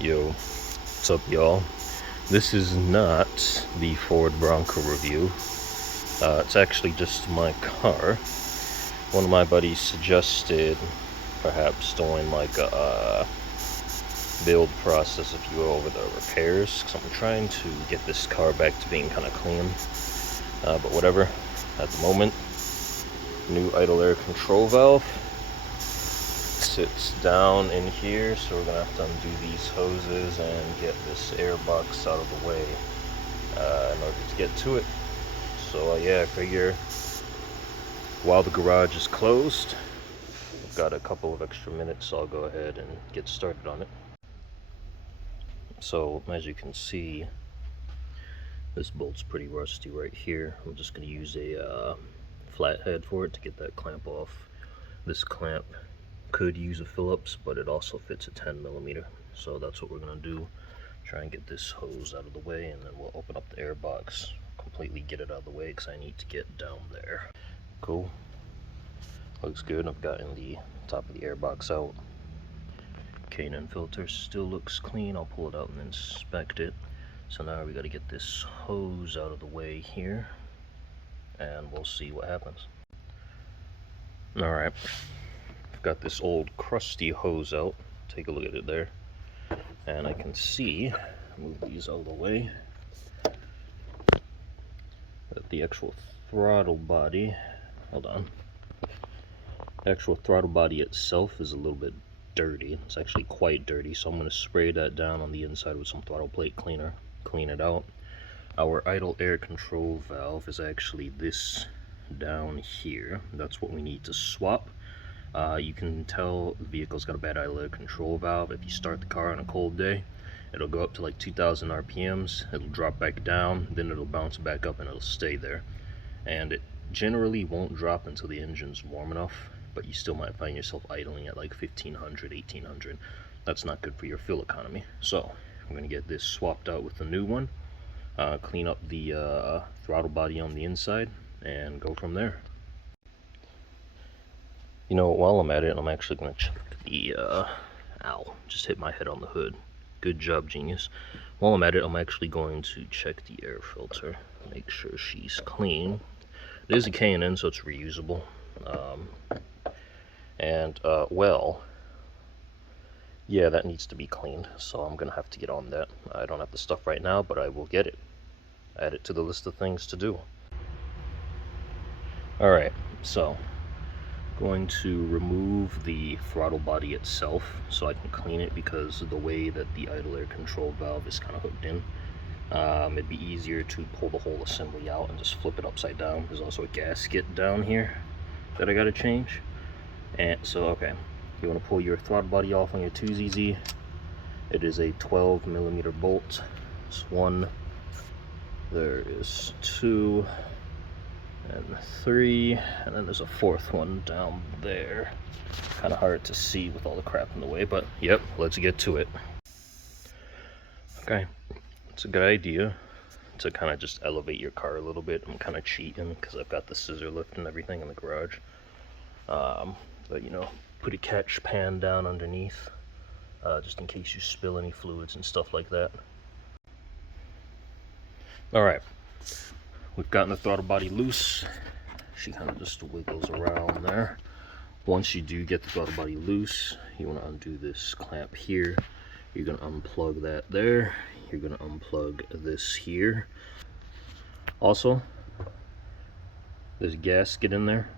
Yo, what's up, y'all? This is not the Ford Bronco review. It's actually just my car. One of my buddies suggested perhaps doing like a build process, if you will, over the repairs, because I'm trying to get this car back to being kind of clean. But whatever, at the moment, new idle air control valve sits down in here, so we're gonna have to undo these hoses and get this air box out of the way in order to get to it. So yeah, I figure while the garage is closed, I've got a couple of extra minutes, so I'll go ahead and get started on it. So as you can see, this bolt's pretty rusty right here. I'm just gonna use a flathead for it to get that clamp off. This clamp could use a Phillips, but it also fits a 10mm, so that's what we're gonna do. Try and get this hose out of the way, and then we'll open up the air box, completely get it out of the way because I need to get down there. Cool, looks good. I've gotten the top of the air box out. K&N filter still looks clean. I'll pull it out and inspect it. So now we got to get this hose out of the way here, and we'll see what happens. All right, got this old crusty hose out. Take a look at it there, and I can see, move these out of the way, that the actual throttle body, hold on, the actual throttle body itself is a little bit dirty. It's actually quite dirty, so I'm going to spray that down on the inside with some throttle plate cleaner, clean it out. Our idle air control valve is actually this down here. That's what we need to swap. You can tell the vehicle's got a bad idle air control valve if you start the car on a cold day. It'll go up to like 2,000 RPMs, it'll drop back down, then it'll bounce back up and it'll stay there. And it generally won't drop until the engine's warm enough, but you still might find yourself idling at like 1,500, 1,800. That's not good for your fuel economy. So we're gonna get this swapped out with the new one, clean up the throttle body on the inside, and go from there. You know, while I'm at it, I'm actually going to check the, ow, just hit my head on the hood. Good job, genius. While I'm at it, I'm actually going to check the air filter, make sure she's clean. It is a K&N, so it's reusable. Well, yeah, that needs to be cleaned, so I'm going to have to get on that. I don't have the stuff right now, but I will get it. Add it to the list of things to do. Alright, so going to remove the throttle body itself so I can clean it, because of the way that the idle air control valve is kind of hooked in. It'd be easier to pull the whole assembly out and just flip it upside down. There's also a gasket down here that I gotta change. And so, okay, you want to pull your throttle body off on your 2ZZ. It is a 12mm bolt. It's one, there is two, and three, and then there's a fourth one down there. Kind of hard to see with all the crap in the way, but yep, let's get to it. Okay, it's a good idea to kind of just elevate your car a little bit. I'm kind of cheating because I've got the scissor lift and everything in the garage. But you know, put a catch pan down underneath, just in case you spill any fluids and stuff like that. All right. We've gotten the throttle body loose. She kind of just wiggles around there. Once you do get the throttle body loose, you want to undo this clamp here. You're going to unplug that there. You're going to unplug this here. Also, there's a gasket in there.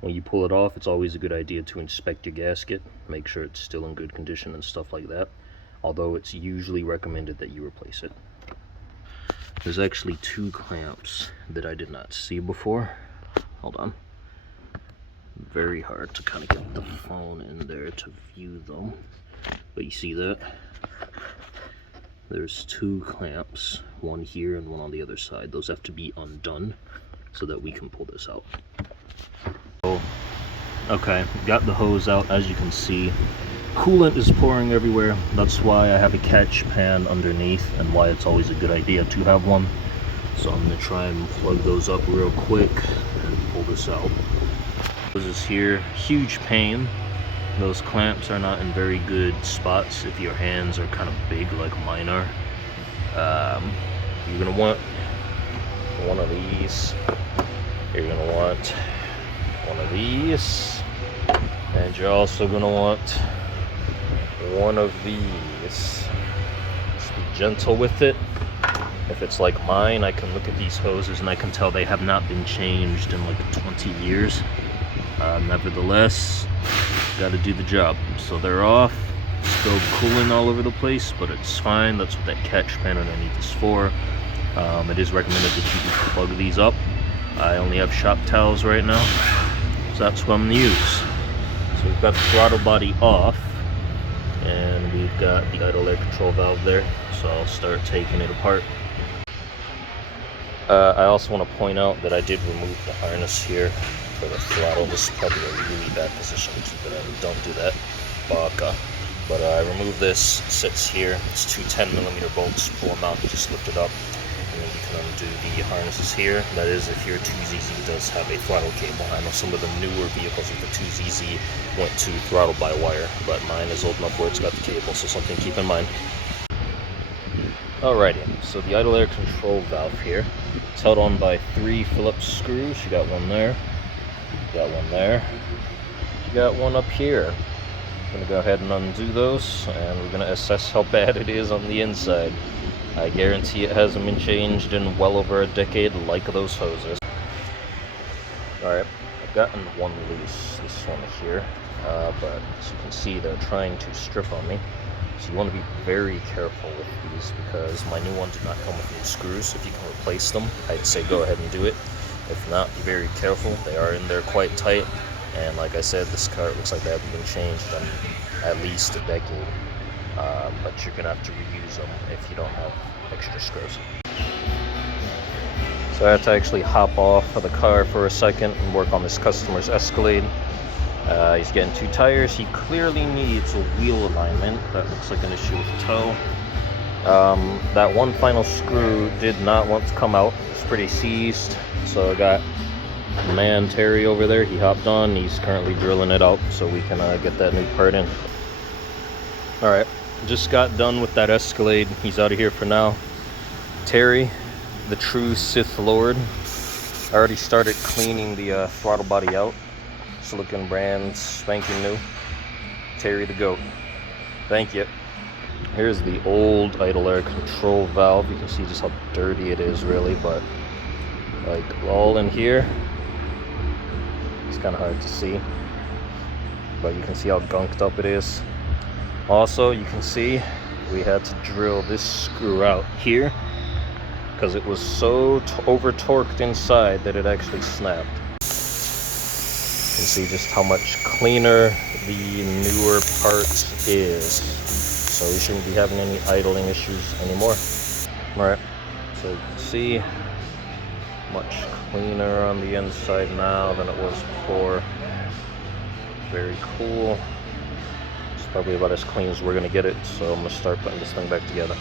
When you pull it off, it's always a good idea to inspect your gasket. Make sure it's still in good condition and stuff like that. Although it's usually recommended that you replace it. There's actually two clamps that I did not see before. Hold on. Very hard to kind of get the phone in there to view them. But you see that? There's two clamps, one here and one on the other side. Those have to be undone so that we can pull this out. So, okay, got the hose out. As you can see, coolant is pouring everywhere. That's why I have a catch pan underneath, and why it's always a good idea to have one. So I'm going to try and plug those up real quick and pull this out. This is here, huge pain. Those clamps are not in very good spots if your hands are kind of big like mine are. You're gonna want one of these. You're gonna want one of these, and you're also gonna want one of these. Just be gentle with it. If it's like mine, I can look at these hoses and I can tell they have not been changed in like 20 years. Nevertheless, gotta do the job. So they're off, spilled coolant all over the place, but it's fine. That's what that catch pan underneath is for. It is recommended that you plug these up. I only have shop towels right now, so that's what I'm gonna use. So we've got the throttle body off, and we've got the idle air control valve there. So I'll start taking it apart. I also want to point out that I did remove the harness here for the throttle. This is probably a really bad position to keep it in. Don't do that, baka. But I removed this, it sits here. It's two 10mm bolts. Pull them out, you just lift it up, and then you can undo the harnesses here. That is, if your 2ZZ does have a throttle cable. I know some of the newer vehicles with the 2ZZ went to throttle by wire, but mine is old enough where it's got the cable, so something to keep in mind. Alrighty, so the idle air control valve here, it's held on by 3 Phillips screws. You got one there, you got one there, you got one up here. I'm going to go ahead and undo those, and we're going to assess how bad it is on the inside. I guarantee it hasn't been changed in well over a decade like those hoses. Alright, I've gotten one loose, this one here, but as you can see they're trying to strip on me. So you want to be very careful with these because my new one did not come with new screws. If you can replace them, I'd say go ahead and do it. If not, be very careful. They are in there quite tight. And like I said, this car looks like they haven't been changed in at least a decade. But you're going to have to reuse them if you don't have extra screws. So I have to actually hop off of the car for a second and work on this customer's Escalade. He's getting 2 tires. He clearly needs a wheel alignment. That looks like an issue with the toe. That one final screw did not want to come out. It's pretty seized. So I got my man Terry over there. He hopped on. He's currently drilling it out so we can get that new part in. Alright, just got done with that Escalade. He's out of here for now. Terry, the true Sith Lord, I already started cleaning the throttle body out. It's looking brand spanking new. Terry the GOAT. Thank you. Here's the old idle air control valve. You can see just how dirty it is really, but like all in here, it's kind of hard to see, but you can see how gunked up it is. Also, you can see we had to drill this screw out here because it was so over torqued inside that it actually snapped. You can see just how much cleaner the newer part is. So we shouldn't be having any idling issues anymore. Alright, so you can see much cleaner on the inside now than it was before. Very cool. It's probably about as clean as we're gonna get it, so I'm gonna start putting this thing back together.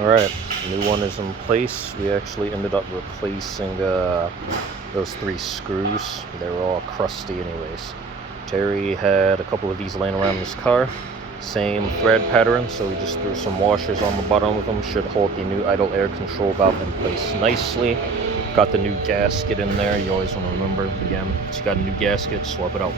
Alright, new one is in place. We actually ended up replacing those 3 screws. They were all crusty anyways. Terry had a couple of these laying around in his car. Same thread pattern, so we just threw some washers on the bottom of them. Should hold the new idle air control valve in place nicely. Got the new gasket in there. You always want to remember, again, if you got a new gasket, swap it out.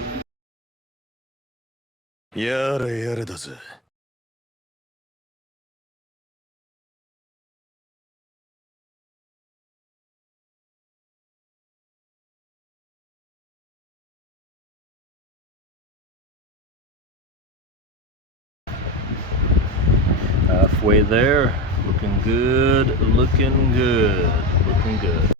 Halfway there, looking good, looking good, looking good.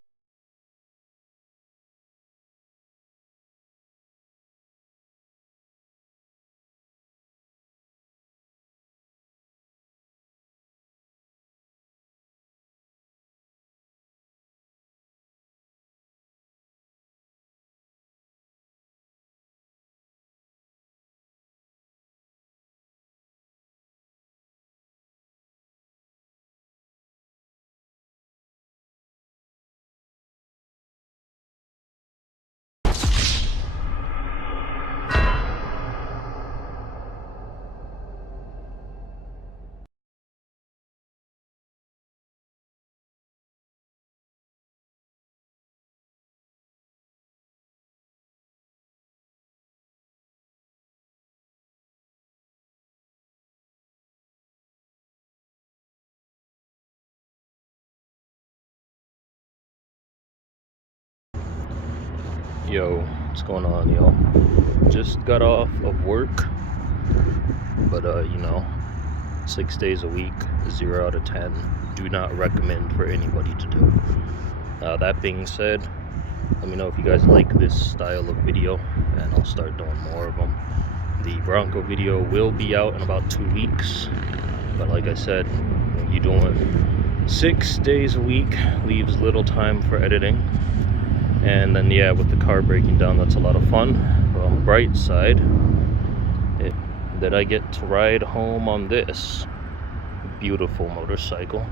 Yo, what's going on, y'all? Just got off of work, but you know, 6 days a week, 0 out of 10. Do not recommend for anybody to do. That being said, let me know if you guys like this style of video, and I'll start doing more of them. The Bronco video will be out in about 2 weeks, but like I said, when you're doing 6 days a week, leaves little time for editing. And then yeah, with the car breaking down, that's a lot of fun. But on the bright side, that I get to ride home on this beautiful motorcycle.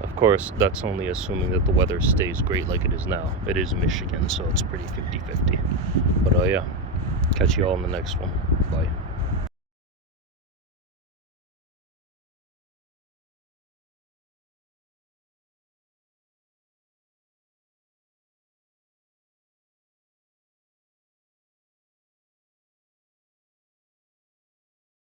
Of course, that's only assuming that the weather stays great like it is now. It is Michigan, so it's pretty 50-50. But yeah, catch you all in the next one. Bye.